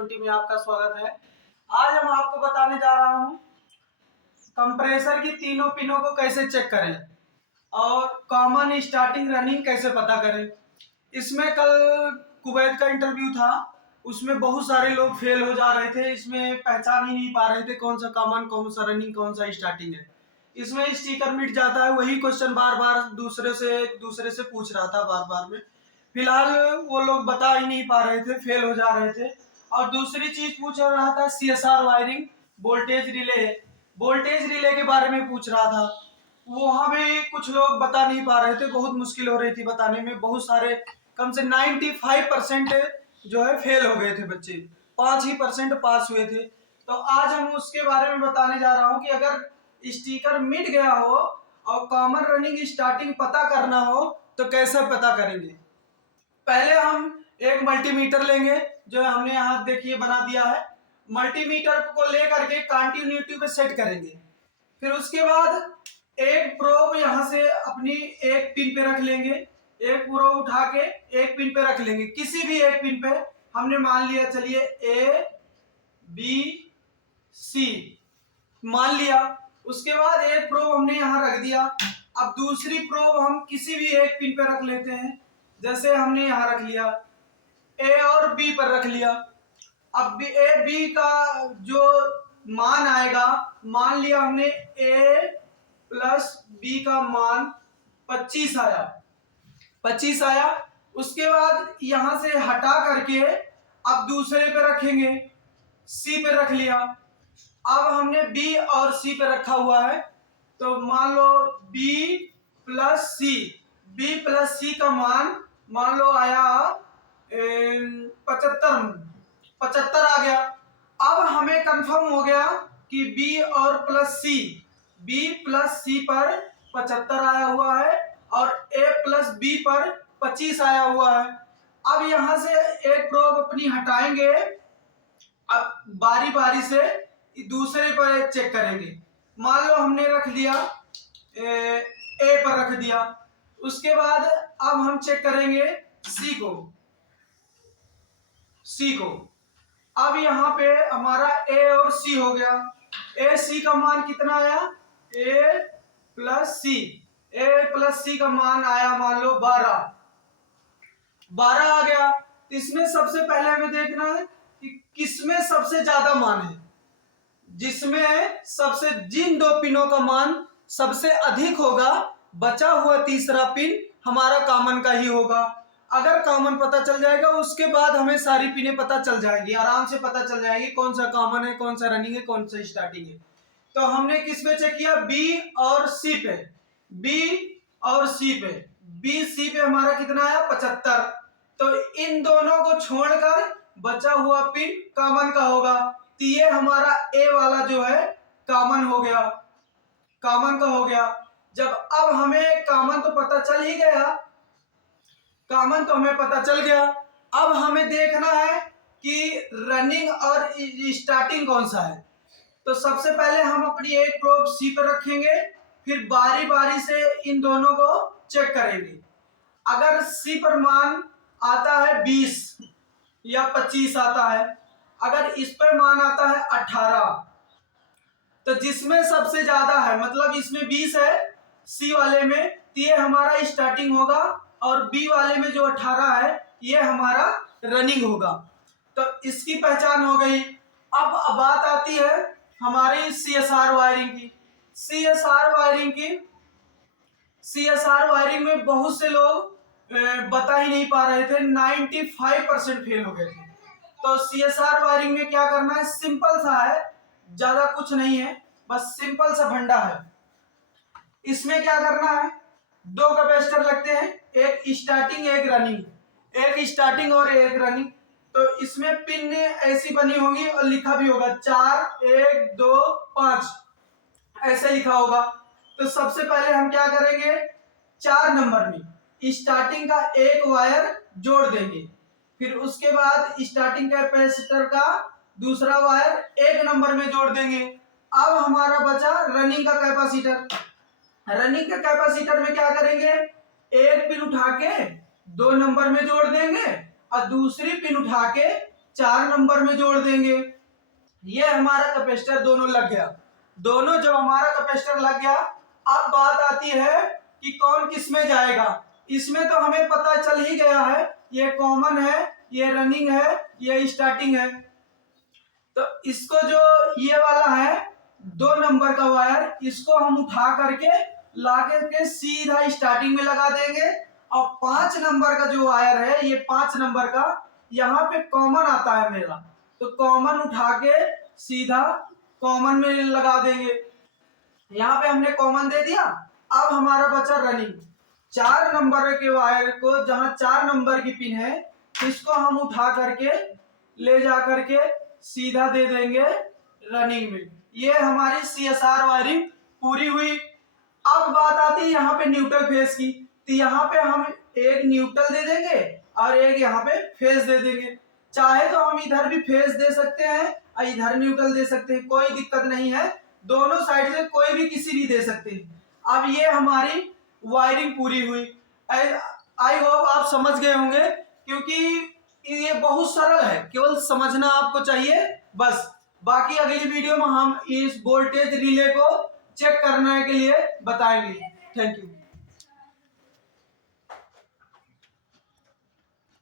20 में आपका स्वागत है। आज हम आपको बताने जा रहा हूं कंप्रेसर की तीनों पिनों को कैसे चेक करें और कॉमन स्टार्टिंग रनिंग कैसे पता करें। इसमें कल कुवैत का इंटरव्यू था, उसमें बहुत सारे लोग फेल हो जा रहे थे। इसमें पहचान ही नहीं पा रहे थे कौन सा कॉमन, कौन सा रनिंग, कौन सा स्टार्टिंग है। इसमें स्टिकर मिट जाता है, वही क्वेश्चन बार बार दूसरे से पूछ रहा था बार बार में। फिलहाल वो लोग बता ही नहीं पा रहे थे, फेल हो जा रहे थे। और दूसरी चीज पूछ रहा था CSR वायरिंग, वोल्टेज रिले के बारे में पूछ रहा था। वहां भी कुछ लोग बता नहीं पा रहे थे, बहुत मुश्किल हो रही थी बताने में। बहुत सारे, कम से 95% जो है फेल हो गए थे बच्चे, 5% ही पास हुए थे। तो आज हम उसके बारे में बताने जा रहा हूं कि अगर स्टिकर मिट गया हो और कॉमन रनिंग स्टार्टिंग पता करना हो तो कैसे पता करेंगे। पहले हम एक मल्टीमीटर लेंगे, जो हमने यहाँ देखिए बना दिया है। मल्टीमीटर को लेकर के कंटिन्यूटी पे सेट करेंगे। फिर उसके बाद एक प्रोब यहाँ से अपनी एक पिन पे रख लेंगे। एक प्रोब उठा के एक पिन पे रख लेंगे, किसी भी एक पिन पे। हमने मान लिया, चलिए A B C मान लिया। उसके बाद एक प्रोब हमने यहाँ रख दिया। अब दूसरी प्रोब हम किसी भी एक पिन पे रख लेते हैं, जैसे हमने यहाँ रख लिया, A और B पर रख लिया। अब A B का जो मान आएगा, मान लिया हमने A प्लस B का मान 25 आया, 25 आया। उसके बाद यहां से हटा करके अब दूसरे पे रखेंगे, C पे रख लिया। अब हमने B और C पे रखा हुआ है, तो मान लो B प्लस C का मान लो आया 75 आ गया। अब हमें कंफर्म हो गया कि B प्लस C पर 75 आया हुआ है और A प्लस B पर 25 आया हुआ है। अब यहां से एक प्रोब अपनी हटाएंगे। अब बारी बारी से दूसरे पर चेक करेंगे। मान लो हमने रख लिया A पर रख दिया। उसके बाद अब हम चेक करेंगे C को। अब यहाँ पे हमारा A और C हो गया। A C का मान कितना आया, A प्लस C का मान आया मान लो 12 आ गया। तो इसमें सबसे पहले हमें देखना है कि किसमें सबसे ज्यादा मान है। जिन दो पिनों का मान सबसे अधिक होगा, बचा हुआ तीसरा पिन हमारा कॉमन का ही होगा। अगर कॉमन पता चल जाएगा, उसके बाद हमें सारी पिनें पता चल जाएंगी, आराम से पता चल जाएगी कौन सा कॉमन है, कौन सा रनिंग है, कौन सा स्टार्टिंग है। तो हमने किस पे चेक किया, B और C पे हमारा कितना आया 75। तो इन दोनों को छोड़कर बचा हुआ पिन कॉमन का होगा। तो ये हमारा A वाला जो है कॉमन हो गया, कॉमन का हो गया। जब अब हमें कॉमन तो पता चल ही गया, कॉमन तो हमें पता चल गया। अब हमें देखना है कि रनिंग और स्टार्टिंग कौन सा है। तो सबसे पहले हम अपनी एक प्रोब C पर रखेंगे, फिर बारी बारी से इन दोनों को चेक करेंगे। अगर C पर मान आता है 20 या 25 आता है, अगर इस पर मान आता है 18, तो जिसमें सबसे ज्यादा है, मतलब इसमें 20 है C वाले में, तो ये हमारा स्टार्टिंग होगा, और B वाले में जो 18 है ये हमारा रनिंग होगा। तो इसकी पहचान हो गई। अब बात आती है हमारी CSR वायरिंग में बहुत से लोग बता ही नहीं पा रहे थे, 95% फेल हो गए थे। तो CSR वायरिंग में क्या करना है, सिंपल सा है, ज्यादा कुछ नहीं है, बस सिंपल सा भंडा है। इसमें क्या करना है, 2 कैपेसिटर लगते हैं, एक स्टार्टिंग और एक रनिंग। तो इसमें पिन ऐसी बनी होगी और लिखा भी होगा 4 1 2 5 ऐसे लिखा होगा। तो सबसे पहले हम क्या करेंगे, 4 नंबर में स्टार्टिंग का एक वायर जोड़ देंगे। फिर उसके बाद स्टार्टिंग कैपेसिटर का दूसरा वायर 1 नंबर में जोड़ देंगे। अब हमारा बचा रनिंग का कैपेसिटर। रनिंग के कैपेसिटर में क्या करेंगे, एक पिन उठा के 2 नंबर में जोड़ देंगे और दूसरी पिन उठा के 4 नंबर में जोड़ देंगे। ये हमारा कैपेसिटर दोनों लग गया। दोनों जब हमारा कैपेसिटर लग गया, अब बात आती है कि कौन किस में जाएगा। इसमें तो हमें पता चल ही गया है, ये कॉमन है, ये रनिंग है, ये स्टार्टिंग है। तो इसको जो ये वाला है 2 नंबर का वायर, इसको हम उठा करके ला करके सीधा स्टार्टिंग में लगा देंगे। और 5 नंबर का जो वायर है, ये 5 नंबर का यहाँ पे कॉमन आता है मेरा, तो कॉमन उठा के सीधा कॉमन में लगा देंगे। यहाँ पे हमने कॉमन दे दिया। अब हमारा बचा रनिंग। 4 नंबर के वायर को, जहां 4 नंबर की पिन है, इसको हम उठा करके ले जा करके सीधा दे देंगे रनिंग में। ये हमारी CSR वायरिंग पूरी हुई। अब बात आती है यहाँ पे न्यूट्रल फेज की। तो यहाँ पे हम एक न्यूट्रल दे देंगे और एक यहाँ पे फेज दे देंगे। चाहे तो हम इधर भी फेज दे सकते हैं और इधर न्यूट्रल दे सकते हैं, कोई दिक्कत नहीं है। दोनों साइड से कोई भी किसी भी दे सकते हैं। अब ये हमारी वायरिंग पूरी हुई। आई होप आप समझ गए होंगे, क्योंकि ये बहुत सरल है, केवल समझना आपको चाहिए बस। बाकी अगली वीडियो में हम इस वोल्टेज रिले को चेक करने के लिए बताएंगे। Thank you.